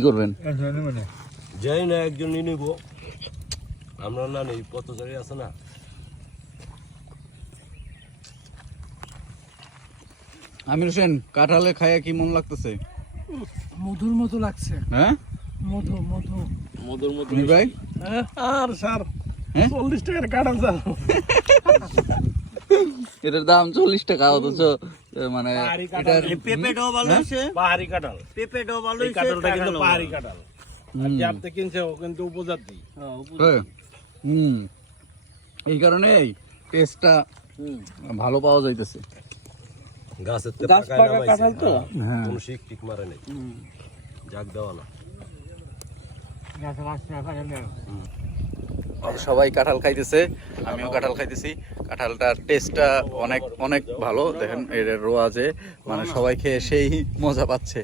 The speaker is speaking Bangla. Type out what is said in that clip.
কি করবেন? যাই না একজন নিয়ে নিব, আমরা না নেই পথচারী আছে না। আমির হোসেন, কাঁঠালে খায়া কি মন লাগতেছে? মধুর মতো লাগছে। হ্যাঁ, মধু মধু মধুর মতো তুমি ভাই? আর স্যার হ্যাঁ? 40 টাকার কাঁঠাল স্যার। এটার দাম 40 টাকা, অথচ মানে এটার পেঁপেটাও ভালো হয়েছে, পাহাড়ি কাঁঠাল। পেঁপেটাও ভালো এই হয়েছে, কাঁঠালটা কিন্তু কাঁঠালও পাহাড়ি ভালো। কাঁঠাল, আর যে আপনি কিনছে ও কিন্তু উপজাতি। হ্যাঁ, এই কারণেই টেস্টটা ভালো পাওয়া যাইতেছে। গাছের তে গাছ পাকায় পাকা নামাইছে। কাঁঠাল তো। হ্যাঁ, কোনো শিক টিক মারে নাই, জাগ দেওয়া না। সবাই কাঁঠাল খাইতেছে, আমিও কাঁঠাল খাইতেছি। কাঁঠালটার টেস্টটা অনেক অনেক ভালো। দেখেন এর রোয়াজে মানে সবাই খেয়ে সেই মজা পাচ্ছে।